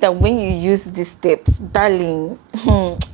that when you use these steps, darling,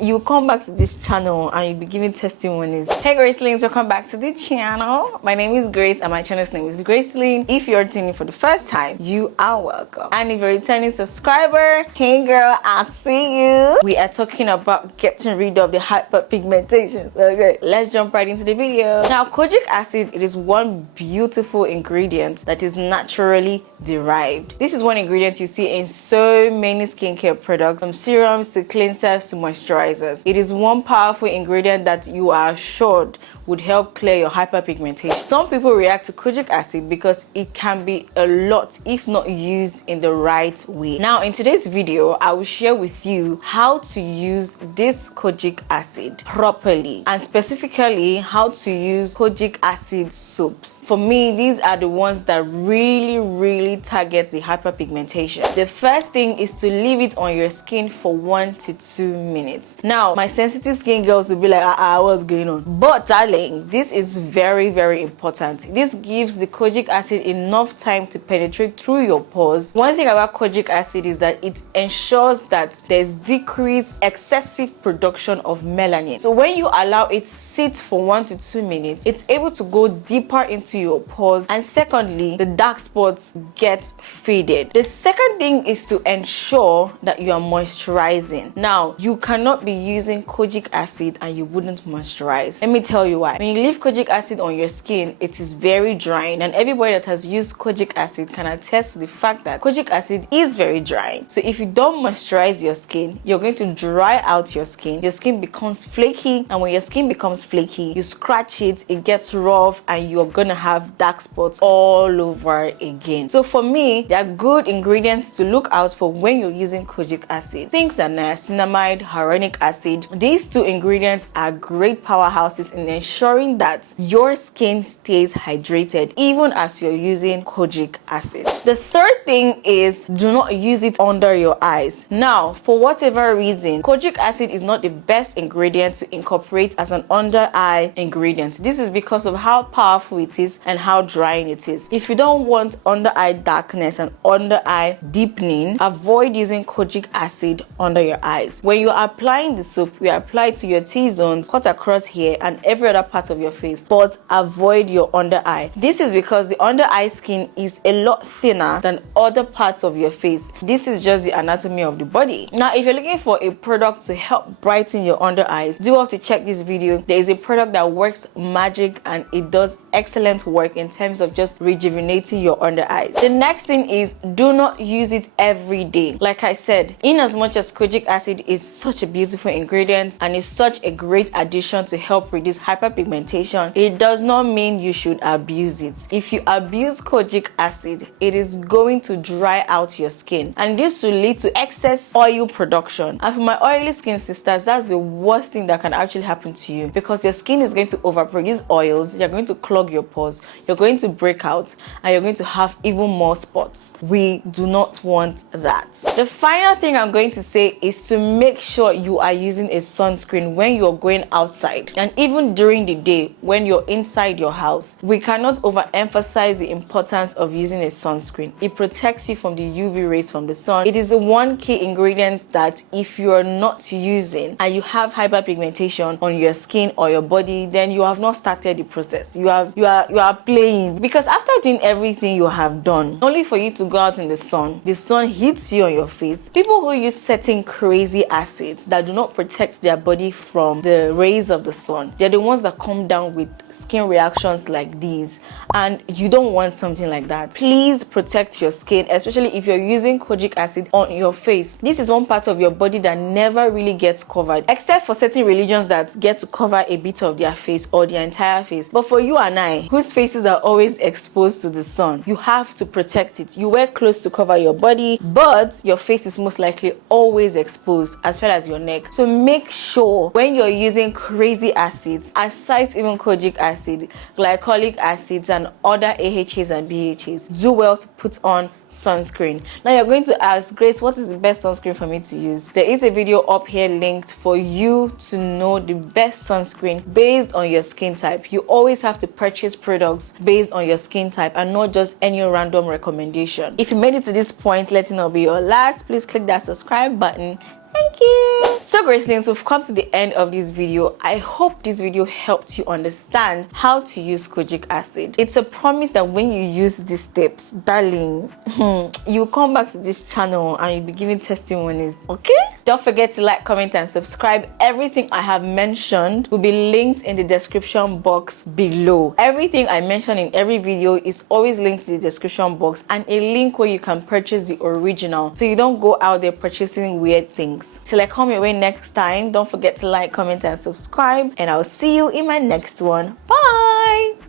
you come back to this channel and you'll be giving testimonies. Hey Gracelings, welcome back to the channel. My name is Grace and my channel's name is Graceling. If you're tuning in for the first time, you are welcome. And if you're a returning subscriber, hey girl, I see you. We are talking about getting rid of the hyperpigmentation. Okay, let's jump right into the video. Now, kojic acid, it is one beautiful ingredient that is naturally derived. This is one ingredient you see in so many skincare products, from serums to cleansers to moisturizers. It is one powerful ingredient that you are assured would help clear your hyperpigmentation. Some people react to kojic acid because it can be a lot if not used in the right way. Now, in today's video, I will share with you how to use this kojic acid properly, and specifically how to use kojic acid soaps. For me, these are the ones that really target the hyperpigmentation. The first thing is to leave it on your skin for 1 to 2 minutes. Now, my sensitive skin girls will be like, what's going on? But darling, this is very important. This gives the kojic acid enough time to penetrate through your pores. One thing about kojic acid is that it ensures that there's decreased excessive production of melanin. So when you allow it sit for 1 to 2 minutes, it's able to go deeper into your pores, and secondly, the dark spots get faded. The second thing is to ensure that you are moisturizing. Now, you cannot be using kojic acid and you wouldn't moisturize. Let me tell you why. When you leave kojic acid on your skin, it is very drying, and everybody that has used kojic acid can attest to the fact that kojic acid is very drying. So if you don't moisturize your skin, you're going to dry out your skin. Your skin becomes flaky, and when your skin becomes flaky, you scratch it, it gets rough, and you're gonna have dark spots all over again. So for me, there are good ingredients to look out for when you're using kojic acid. Things like niacinamide, hyaluronic acid. These two ingredients are great powerhouses in ensuring that your skin stays hydrated even as you're using kojic acid. The third thing is, do not use it under your eyes. Now, for whatever reason, kojic acid is not the best ingredient to incorporate as an under eye ingredient. This is because of how powerful it is and how drying it is. If you don't want under eye darkness and under eye deepening, avoid using kojic acid under your eyes. When you're applying the soap, you apply it to your T-zones, cut across here and every other part of your face, but avoid your under eye. This is because the under eye skin is a lot thinner than other parts of your face. This is just the anatomy of the body. Now, if you're looking for a product to help brighten your under eyes, do have to check this video. There is a product that works magic and it does excellent work in terms of just rejuvenating your under eyes. The next thing is, do not use it every day. Like I said, in as much as kojic acid is such a beautiful ingredient and is such a great addition to help reduce hyperpigmentation, it does not mean you should abuse it. If you abuse kojic acid, it is going to dry out your skin, and this will lead to excess oil production. And for my oily skin sisters, that's the worst thing that can actually happen to you, because your skin is going to overproduce oils, you're going to clog your pores, you're going to break out, and you're going to have even more spots. We do not want that. The final thing I'm going to say is to make sure you are using a sunscreen when you're going outside, and even during the day when you're inside your house. We cannot overemphasize the importance of using a sunscreen. It protects you from the UV rays from the sun. It is the one key ingredient that if you are not using and you have hyperpigmentation on your skin or your body, then you have not started the process. You are playing, because after doing everything you have done, only for you to go out in the sun hits you on your face. People who use certain crazy acids that do not protect their body from the rays of the sun, they're the ones that come down with skin reactions like these, and you don't want something like that. Please protect your skin, especially if you're using kojic acid on your face. This is one part of your body that never really gets covered, except for certain religions that get to cover a bit of their face or their entire face. But for you and I, whose faces are always exposed to the sun, you have to protect it. You wear clothes to cover your body, but your face is most likely always exposed, as well as your neck. So make sure when you're using crazy acids, as aside even kojic acid, glycolic acids, and other AHAs and BHAs, do well to put on sunscreen. Now you're going to ask, Grace, what is the best sunscreen for me to use? There is a video up here linked for you to know the best sunscreen based on your skin type. You always have to purchase products based on your skin type and not just any random recommendation. If you made it to this point, let it not be your last. Please click that subscribe button. Thank you. So Gracelings, we've come to the end of this video. I hope this video helped you understand how to use kojic acid. It's a promise that when you use these tips, darling, you come back to this channel and you'll be giving testimonies, okay? Don't forget to like, comment, and subscribe. Everything I have mentioned will be linked in the description box below. Everything I mention in every video is always linked in the description box, and a link where you can purchase the original so you don't go out there purchasing weird things. Till I come your way next time, don't forget to like, comment, and subscribe, and I'll see you in my next one. Bye.